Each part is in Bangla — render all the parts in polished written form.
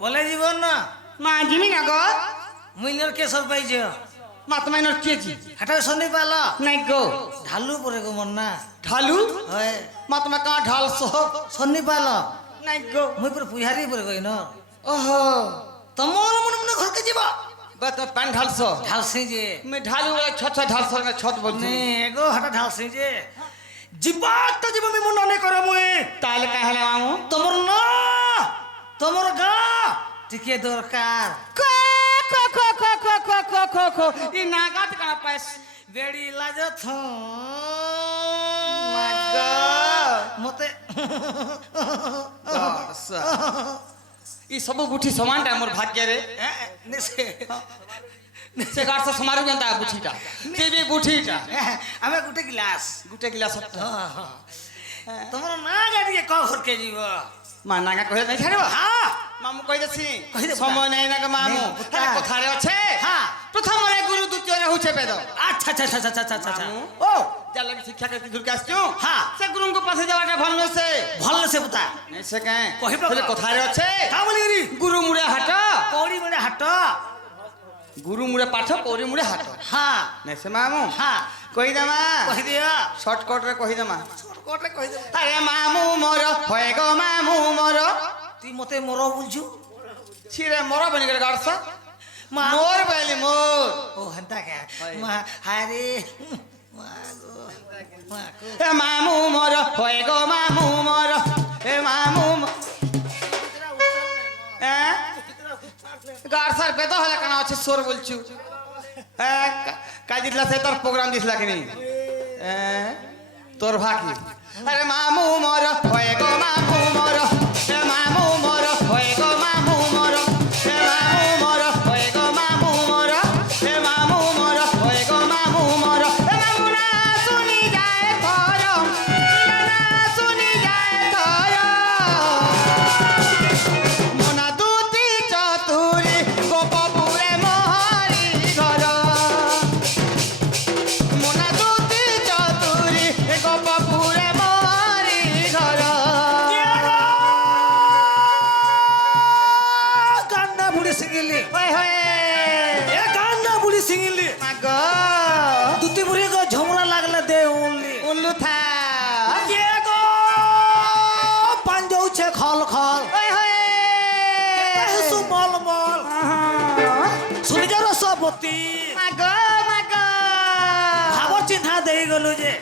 কলে জীবন না মা জিমি না গো মুইনর কে সর পাইছ মা তোমার কেজি হাটা সন্ধি পাল নাই গো ঢালু পরে গো মন না ঢালু হয় মা তোমার কাঁ ঢালছ সন্ধি পাল নাই গো মুই পুরো পুহারি পরে গই ন ওহো তোমার মনে মনে ঘরকে যাব বা তোমার প্যান্ট ঢালছ ঢালছি যে मैं ঢালু ছত ঢালছ না ছত বলছি নে গো হাটা ঢালছি যে জীবাত জীব আমি মনে নে করে মুই তাহলে কাহলে মামু তোমার না তোমার গা টিকে দরকার খো খো খো খো খো খো খো খো খো ই নাগাত কানা পাইস বেড়ি লাজ থ মাই মতে গড ই সব বুঠি সমানটা মোর ভাগ্য রে নেছে সে গাছ সমারু কেনতা বুঠিটা তে বি বুঠিটা আমি গুটে গ্লাস গুটে গিলাস তোমার না গাড়িয়ে ক ঘরকে যাব মা নাগা কহে নাই ছাড়ব হ্যাঁ মামু কই দেছি কই দে সময় নাই না গো মামু নে, পুতা। তাহলে কোথারে আছে হ্যাঁ প্রথম রে গুরু দ্বিতীয় রে হচ্ছে বেদ আচ্ছা আচ্ছা আচ্ছা আচ্ছা আচ্ছা আচ্ছা মামু ও যা লাগে শিক্ষা করতে দূর আসছো হ্যাঁ সে গুরুঙ্কো পাশে যাওয়াটা ভাল নছে ভাল সে পুতা নাই সে কে কহিব তাহলে কোথারে আছে কা বলি গরি গুরু মুড়ে হাট কৌড়ি মানে হাট গুরু মুড়ে পাঠ কৌরি মুড়ে হাট হ্যাঁ নাই সে মামু হ্যাঁ কই দামা কহি দিয়া শর্টকট রে কই দামা কোটে কহি দে আরে মামু মোর হয় গো মামু মোর তুই মতে মর বুঝু ছিরে মোর বনি করে গাড়ছ মা মোর বাইলি মোর ও হন্তা কে হয়। মা হারে মা গো মা গো এ মামু মোর হয় গো মামু মোর এ মামু গাড়ছার বেদ হলে কেন আছে সোর বলছু কাজ দিতলা সে তোর প্রোগ্রাম দিতলা কিনি তোর ভাকি আরে মামু মোর হয় গো মামু মোর এ মামু মোর হয় গো মামু মোর এ মামু মোর হয় গো মামু মোর এ মামু মোর হয় গো মামু মোর এ মামু না শুনি যায় তোর না শুনি যায় তোর মনা দুতি চতুরি গোপপুরে মহারি ঘর মনা দুতি চতুরি গোপপুরে মহারি ঘর গান্ডা বুড়ি সিঙ্গিলি হয়ে হয়ে এ গান্ডা বুড়ি সিঙ্গিলি মাগ দুতি বুড়ি গো ঝমরা লাগলে দে উনলি উল্লু থা কে গো পাঞ্জৌছে খল খল হয়ে হয়ে হেসু মল মল সুনিজার সবতি মাগ মাগ ভাব চিহ্না দেই গলু যে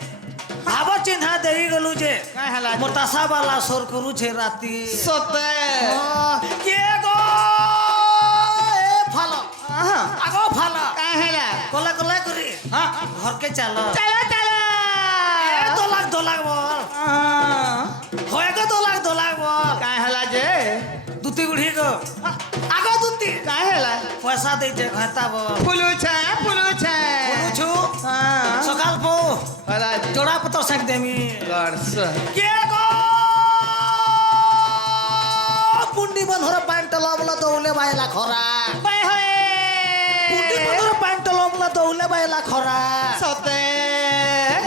ভাব চিহ্না দেই গলু যে কাই হেলা মোটাসা বালা সর করুছে রাতি সতে কে গো এ ফাল আগো ফাল কাই হেলা কলে কলে করি হ্যাঁ ঘরকে চাল চলো চলো এ দোলাক বল হয় গো দোলাক বল কাই হেলা যে দুতি বুড়ি গো আগো দুতি কাই হেলা পয়সা দেইতে ঘাতা বল ফুলুছে বুঝু হ্যাঁ সকাল পো হেলা জোড়া পতর সাক দেমি গড়স কে গো পুন্ডি বন্ধর প্যান্ট লবলা দৌলে বাইলা খরা বাই হয়ে পুন্ডি বন্ধর প্যান্ট লবলা দৌলে বাইলা খরা সতে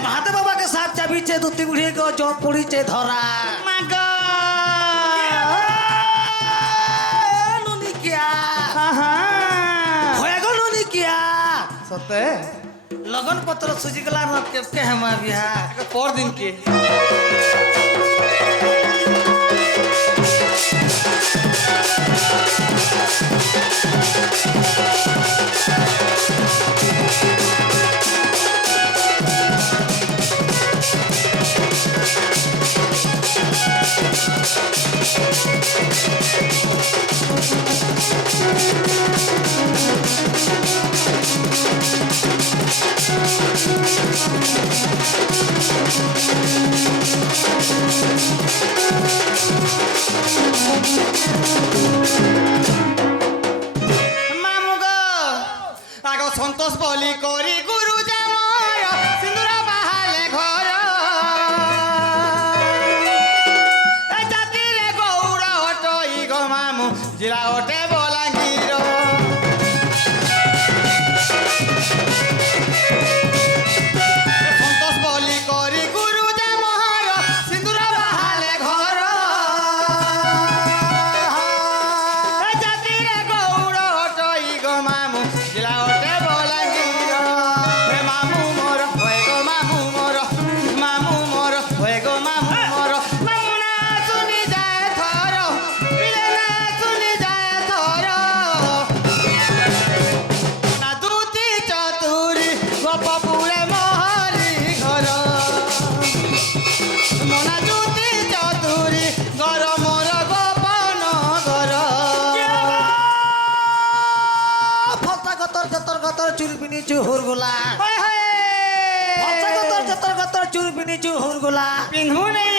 মহাদেব বাবাকে সাপ চাবিছে দুতি বুড়ি গো জম পড়িছে ধরা মাগ নুনি কিয়া আহা হয়ে গো নুনি কিয়া সতে লগন পত্র সুজি গলা না কেপকে হেমা বিহা পর দিন কি মামু গো আগ সন্তোষ বলি করি গুরু জামর সিন্দুরা বাহালে ঘর এই জাতিরে গৌর হটই গো মামু জিরা ওটে বলাঙ্গীর সন্তোষ বলি করি গুরু জামর সিন্দুরা বাহালে ঘর এই পিনিছু হুরগুলা হয় হয় ভরসা গতর যতর গতর চুল পিনিছু হুরগুলা পিন্ধুনি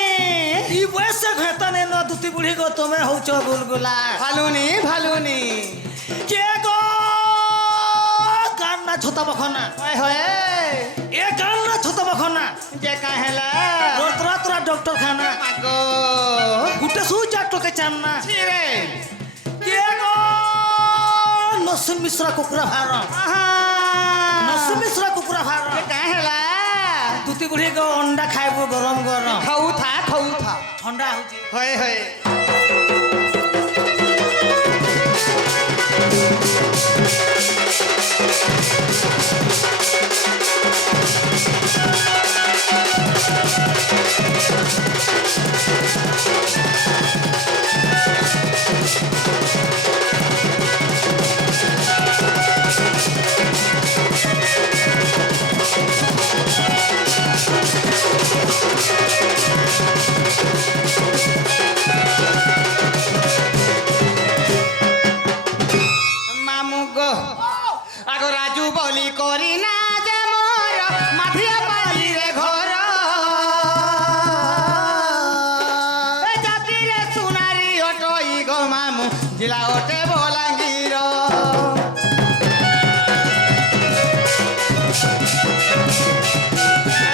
ই বয়সে ঘেতনে ন দুতি বুড়ি গো তুমি হউছ গুলগুলা ভালুনি ভালুনি কে গো কান্না ছোটা বখনা হয় হয় এ কান্না ছোটা বখনা যে কাহেলা তোরা তোরা ডক্টর খানা মাগো গুটে সু চারটকে চান না ছিরে কে গো নসুন মিশ্রা কুকুরা ভার আহা নসুন মিশ্রা কুকুরা ভার যে কাহেলা দুতি বুড়ি গো অন্ডা খাইব গরম গরম খাউ থা ঠান্ডা হচ্ছে হয় হয় মামু গো আগ রাজু বলি করি না যে মোর মাঠিয়া পালি রে ঘর এ জাতিরে সুনারি অটই গো মামু জিলা অটে বলাঙ্গীর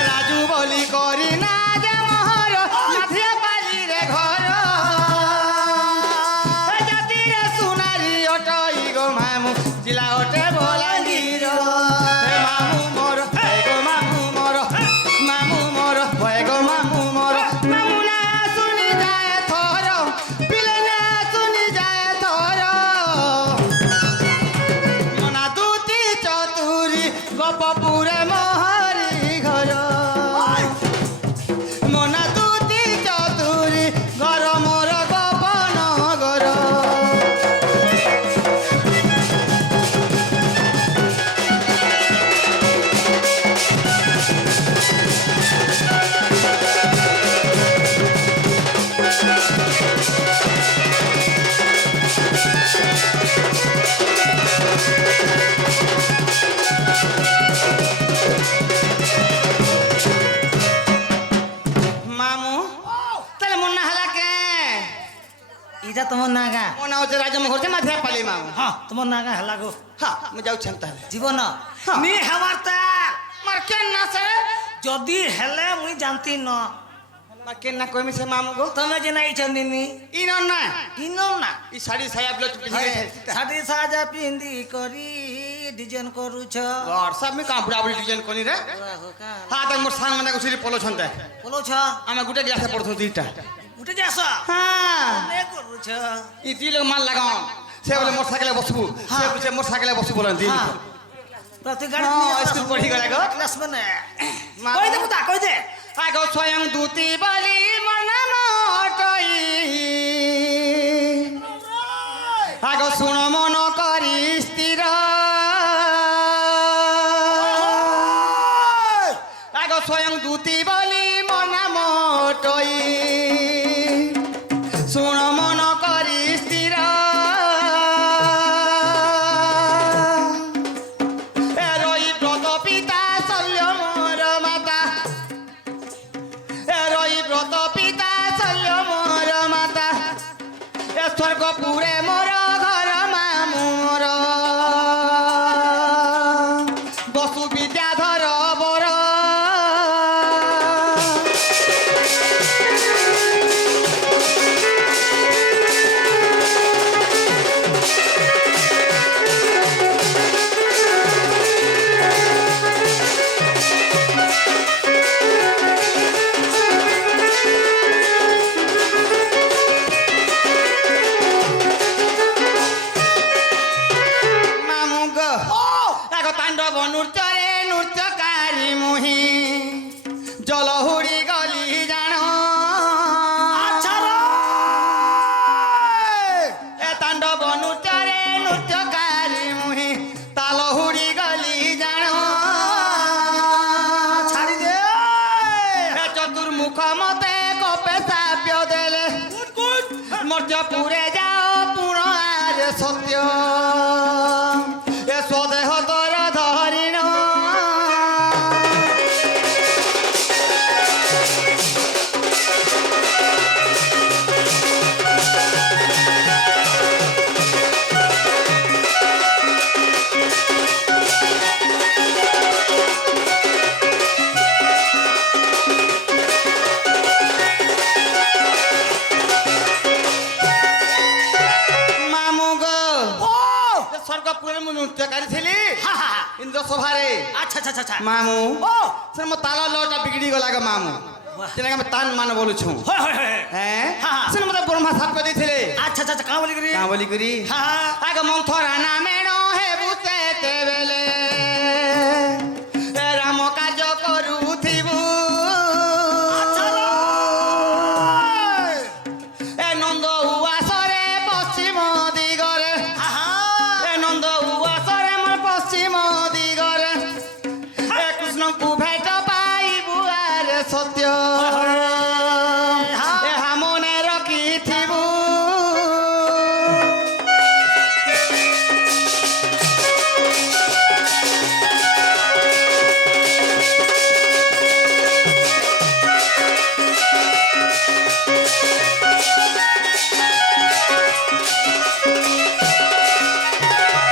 রাজু বলি করি না যে মোর মাঠিয়া পালি রে ঘর এ জাতিরে সুনারি অটই গো মামু জিলা অটে বলাঙ্গীর মামু মোর গো মামু মোর মামু মোর গো মামু মোর মামু না শুনি যায় থর পিলে না শুনি যায় থর মনা দুতি চতুরি গপপুরে মহারি ঘর মনা দুতি চতুরি ঘর মোর গপন ঘর মামু তাহলে মন না হলা কে ইটা তোমার নাগা মনে হচ্ছে রাজম ঘরছে মাঝে পালি মামু হ্যাঁ তোমার নাগা হেলা গো হ্যাঁ আমি যাচ্ছি তাহলে জীবন হ্যাঁ। নি হেবার তা মার কেন না সে যদি হেলে মুই জানতি ন মার কেন না কইমি সে মামু গো তুমি যে নাই চন্দিনি ইন না ইনো না ই শাড়ি ছায়া ব্লাউজ পিন্ধি শাড়ি সাজা পিন্দি করি ডিজাইন করুছ और सब में काम बुढ़ा बुढ़ी डिजाइन कोनी रे हां तक मोर सांग माने गुसिरी पोलो छनते বলছ आमे गुटे ग्लासे पड़थो दीटा উঠে যাস हां নে করুছ इ दिल माल लगाओ से बोले मोटरसाइकिल बसबू से बोले मोटरसाइकिल बसबू बोलन दिल হ্যাঁ প্রতি গাড়ি हाँ, स्कूल पढ़ी गला गो ক্লাস মানে মা- কই দে মুতা কই দে आगो स्वयं दूती बलि मन मोटई आगो सुन मन करी स्थिर आगो स्वयं दूती बलि मन मोटई सुन मन करी स्थिर एरोई ब्रत पिता शल्य मोर माता एरोई ब्रत पिता शल्य मोर माता ए स्वर्गपुरे मोर घर मामुर बसु विद्याधर बर মামুগ আগ তাণ্ডব নৃত্যরে নৃত্যকারী মুহি জলহুড়ি গলি জাণ আচ্ছা এ তাণ্ডব নৃত্যরে নৃত্যকারী মুহি তালহুড়ি গলি জাণ ছাড়ি দে এ চতুর্মুখ মতে কপে সাপ্য দেলে মর্যপুরে যাও পুরার সত্য এ স্বদেহ তর ধরিণ ସ୍ୱର୍ଗପୁରରେ ମୁଁ ନୃତ୍ୟକାରୀ ଥିଲି হা হা ଇନ୍ଦ୍ର ସଭାରେ আচ্ছা আচ্ছা আচ্ছা ମାମୁଁ ও ସେ ମୋ ତାଳ ଲଟା ବିଗିଡ଼ି ଗଲା ଗ ମାମୁଁ বাহ। যেটাকে ଆମେ ତାନ ମାନ ବୋଲୁଛୁ হয় হয় হয় হ্যাঁ হা, হা। ସେ ମତେ ବ୍ରହ୍ମା ସାପ ଦେଇଥିଲେ আচ্ছা আচ্ছা আচ্ছা কাঁ বলি করি କାଁ ବୋଲି କରି হা হা ଆଗ ମନ୍ଥରା ନା ମେଣ ହେବୁ ସେତେବେଳେ ରାମ କାର୍ଯ୍ୟ କରୁଥିବୁ আচ্ছা ଏ ନନ୍ଦ ଉଆସରେ ପଶ୍ଚିମ ଦିଗରେ হা হা ଏ ନନ୍ଦ ଉଆସରେ ମୋର ପଶ୍ଚିମ ଦିଗରେ ଏ କୃଷ୍ଣଙ୍କୁ ଭେଟ ପାଇବୁ ଆରେ ସତ୍ୟ ଏହା ମନେ ରଖିଥିବୁ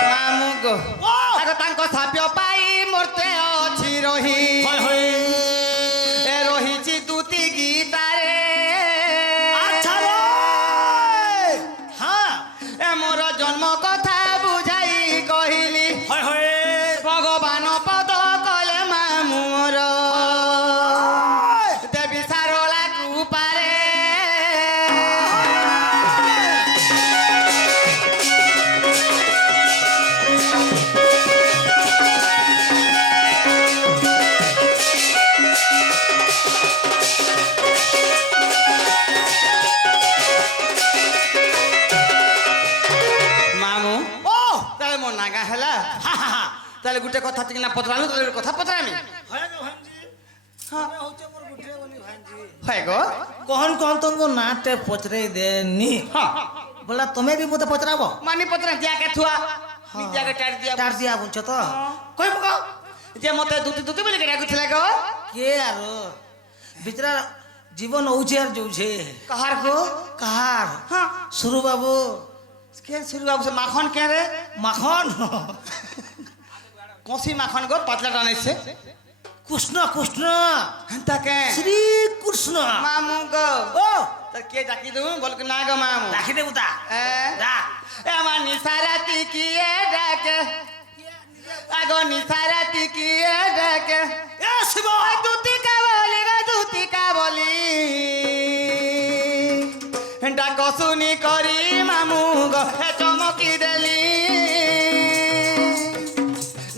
ମାମୁଁ ଗୋ ও ଆଗ ତାଙ୍କ ସାପ୍ୟ ପାଇ ମୂର୍ତ୍ତେ ଅଛି ରହି হয় হয় ଏ ରହିଛି ଦୁତି ଗୀତାରେ আচ্ছা হ্যাঁ ଏ ମୋର ଜନ୍ମ କଥା ବୁଝାଇ କହିଲି হয় হয় ଭଗବାନ ପଦ କଲେ ମାମୁଁର ଦେବୀ ସାରଳା କୃପାରେ ମାମୁଁ ও ତାହେଲେ ମୋ ନାଗା ହେଲା হা হা হা ତାହେଲେ ଗୋଟେ କଥା ଟିକେ ନା ପଚରାଲୁ ତାହେଲେ ଗୋଟେ କଥା ପଚରାମି হয় গো ভাঞ্জি তুমি হচ্ছে মোর গুটিয়ে বলি ভাঞ্জি হয় গো কহন কহন তোমাকে নাটে পচরে দেনি ହଁ বলা তুমি বি মতে পচরাব মানি পচরা দিয়াকে থুଆ দিয়াকে টাড় দিয়া টার দিয়া বুঝছো তো কই পকাও যে মতে দুতি দুতি বলি কে ডাকুଥିଲା গো কে আর বিচরা জীবন হউছে আর যাউছে কাহার গো কাহার হ্যাঁ সুরু বাবু কে শুরু বাবু সে মাখন কে রে মাখন কষি মাখন গো পাতলা টানাইছে কৃষ্ণ কৃষ্ণ হেন্তা কে শ্রী কৃষ্ণ মামু গো ও তার কে ডাকি দেবো বল কে না গো মামু রাখি দেবো তা এ যা এ আমার নিসারাতি কি এ ডাকে আগো নিসারাতি কি এ ডাকে এ শিব দুতি কা বলি গো দুতি কা বলি ডাক শুনি করি মামু গো হে চমকি দেলি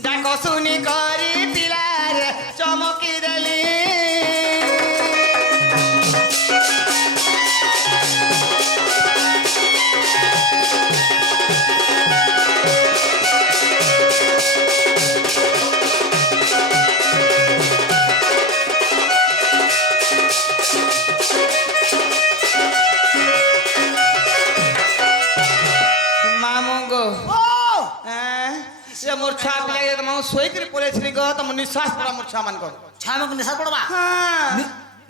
ডাক শুনি করি পিলারে চমকি দেলি মামু গো ও সে মোর ছুয়া পিলাকে মামু শোইকি পড়েছিলি গো তম নিঃশ্বাস পড়া মোর ছুয়া মান গো ছামক নিশা পড়বা হ্যাঁ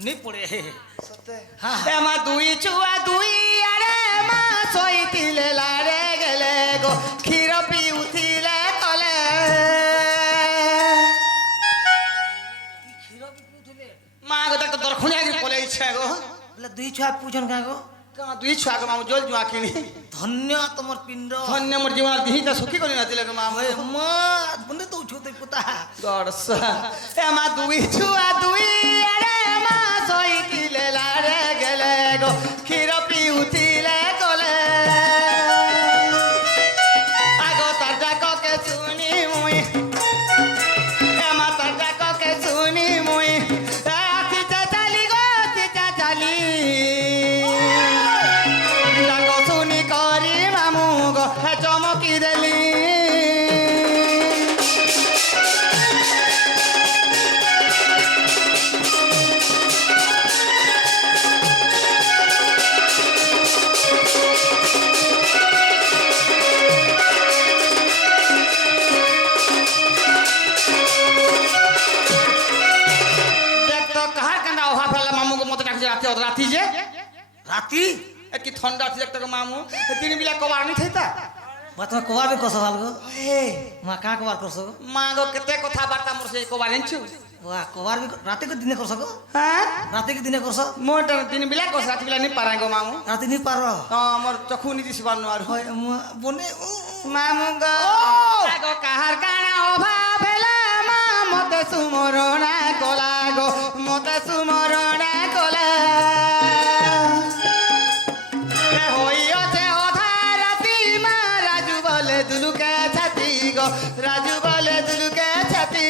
নি পড়ে সতে হ্যাঁ এ মা দুই ছুয়া দুই আরে মা শোইতিলে লারে গেলে গো ক্ষীর পিউছিলে তলে মা গো তাকে দরখুনিয়া কি পলে ইচ্ছা গো বলে দুই ছুয়া পুজন কা গো দুই ছুয়া গো মামু জল জুয়া কিনি ধন্য তোমার পিণ্ড ধন্য মোর জীবন দিহিটা সুখী করি নଥିଲେ গো মামু ওই মা বন্ধে তো উঠতে পুতা গড়সা এ মা দুই ছুয়া দুই আরে মা শোইতিলে লারে গেলে গো ক্ষীর পিউছিলে তলে আগো তার ডাককে শুনি মুই এ মা তার ডাককে শুনি মুই আসিতে চালি গো আসিতে চালি ডাক শুনি করি মামু গো হে চমকি দেলি দেখ তো কাহার কান্দা অভাব ফেলা মামুকে মতো ডাকছে রাতে অত রাতি যে রাতি এ কি ঠান্ডা আছে একটা মামু তিন বিলা কবার নি থাইতা বা তুমি কবার বি কস ভাল গো হে মা কা কবার করছো গো মা গো কেতে কথা বার্তা মোর সে কবার আনছু বা কবার বি রাতে কে দিনে করছো গো হ্যাঁ রাতে কে দিনে করছো মোটা তিন বিলা কস রাতি বিলা নি পারাই গো মামু রাতে নি পারো মোর চক্ষু নি দিছি পারনো আর হয় বনে মামু গো আগো কাহার কানা অভাব হেলা মা মতে সুমরণা কলা গো মতে সুমরণা কলা হইছে অধা রাতি মা রাজু বলে দুলুকে ছাতি গো রাজু বলে দুলুকে ছাতি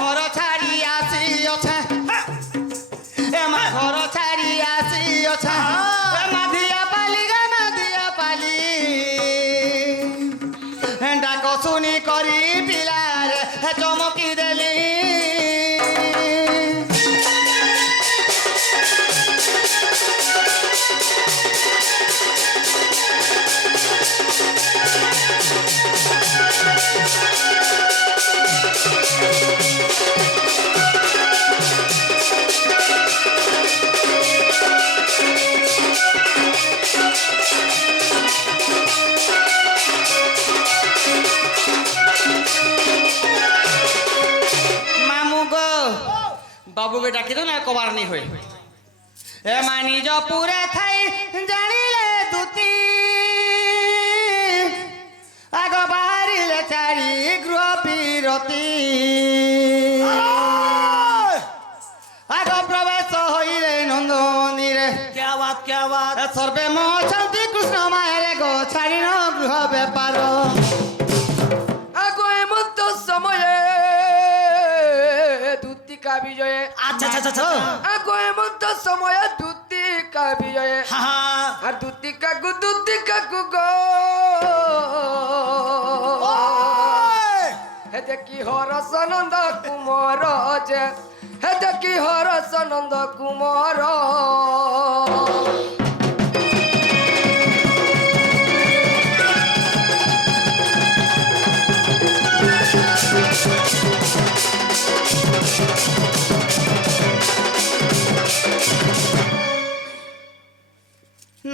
ঘর ছাড়ি আসি অছে এ মা ঘর ছাড়ি আসি অছে মাধিয়া পালি গা মাধিয়া পালি ডাক শুনি করি পিলারে চমকি দেলি বাবুকে ডাকি তো না কবার নি হই এ মানি জপুরে থাই জানিলে দুতি আগ বাহারিলে চারি গৃহ বিরতি আগ প্রবেশ হইলে নন্দ মন্দিরে क्या बात সর্বে মছন্তি কৃষ্ণ মায়ের গো ছাড়িন গৃহ ব্যাপার আগো এমন্ত সময়ে দুতিকা বিজয়ে अच्छा अच्छा अच्छा আগো এমন্ত সময়ে দুতিকা বিজয়ে हाँ हाँ আর দুতিকা গো হে দেখি হরসনন্দ কুমার যে হে দেখি হরসনন্দ কুমার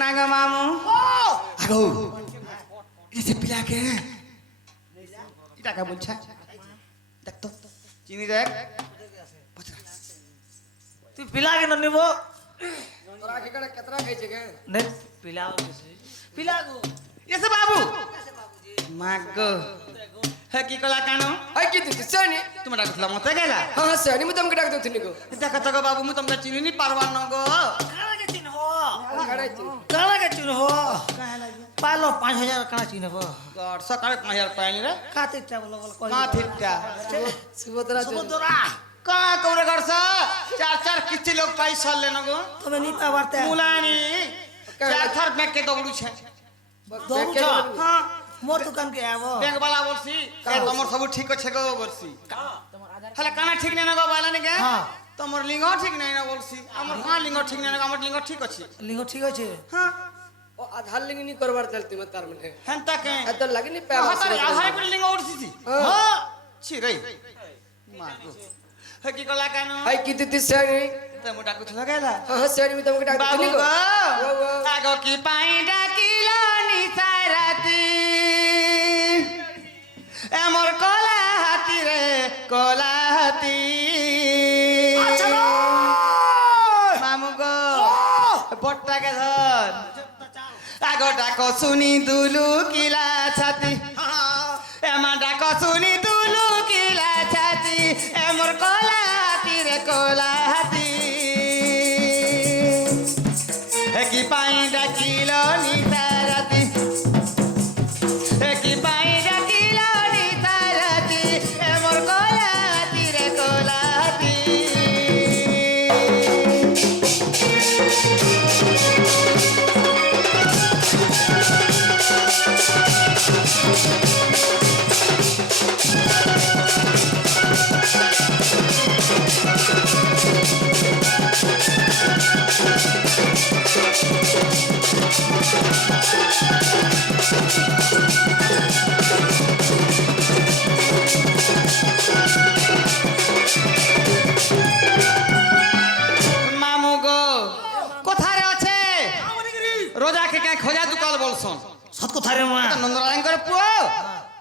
নাগা মামু আগো এই যে পিলাকে টাকা বলছে দেখ তো চিনি দেখ तू पिला के नन्नी वो তোরা কি করে কেতরা খাইছে গে नहीं पिला पिला को এসে বাবু মাগো হে কি কলা কানো আই কি তুই সেনি তুমি ডাকলা মতে গেলা হ্যাঁ সেনি মু তোমাকে ডাক দউছিনি গো দেখা তো বাবু মু তোমরা চিনি নি পারবার ন গো काला के चिन्ह हो গাড়াইছি काला के चिन्ह हो पालो 5000 काला चिन्ह हो গড সকালে 5000 পাইনি রে खाते टा बोलो बोलो কা ঠিকটা সুভদ্রা समुद्रा কা কৌরে করছ চার চার কিস্তি লোক পাই সরলে ন গো तुम्हें नहीं पावरते মুলানি চার থার ব্যাংক কে দৌড়ুছে दौड़ू छ হ্যাঁ मोर दुकान के आबो ব্যাংক বালা বলছি এ তোমার সব ঠিক আছে গো বলছি তাহলে কানা ঠিক নেই না গো বালা নে কে হ্যাঁ। তোমার লিঙ্গ ঠিক নাই না বলছি আমার কা লিঙ্গ ঠিক নাই না আমার লিঙ্গ ঠিক আছে लिंगो ठीक আছে হ্যাঁ ও আধার লিঙ্গ নি করবার চলতি মে তার মানে হেনতা কে এত লাগনি পে হাতারে আধারে করে লিঙ্গ উঠছিছি হ্যাঁ। হ্যাঁ ছি রে মা গো হে কি কলা কেন আই কি তুই সেনি তুমি ডাকু তো গেলা হ্যাঁ সেনি মু তোমাকে ডাক বাবু দউছিনি গো গো আগো কি পাই ডাকিল নিসারাতি এমর কলা হাতি রে কলা হাতি মামু গো বটটাকে ধর আগো ডাকো শুনি দুলু কিলা ছাতি এমা ডাকো শুনি দুলু কিলা ছাতি এমর কলা হাতি রে কলা হাতি কি পাই ডাকিল নিসারাতি কি পাই ডাকিল নিসারাতি এমর কলা হাতি রে কলা হাতি মামু গো কোথায় আছে রোজা কে কে খোঁজা দুকাল বলছন সত কথা রে মা নন্দরায়ণ করে পুরো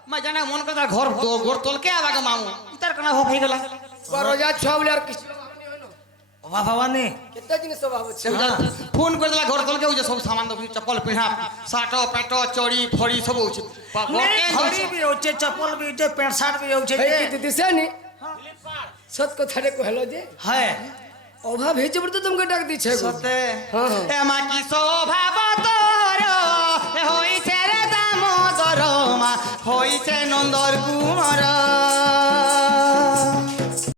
মা জানা মন কথা ঘর ঘর তোলকে আবাগে মামু তার কোনা হয়ে গেল রোজা ছবলে আর কিছু বাবা ভবানী কেতে জিনিস অভাব হচ্ছে ফোন করে দেলা ঘর তলকে হচ্ছে সব সামান দেখি চপ্পল পিঁধা শার্ট প্যান্ট চড়ি ফড়ি সব হচ্ছে ঘড়ি ବି ହଉଛେ ଚପଲ ବି ହଉଛେ ପ୍ୟାଣ୍ଟ ସାର୍ଟ ବି ହଉଛେ এই ଯେ কি দিছেনি সত কথারে কহলো যে ହେ অভাব হয়েছে বলে তো তোমাকে ডাক দিছে গো। সতে হ্যাঁ, হ্যাঁ। এমা কি স্বভাব তোর হইছে রে দামোদর মা হইছে নন্দর কুমার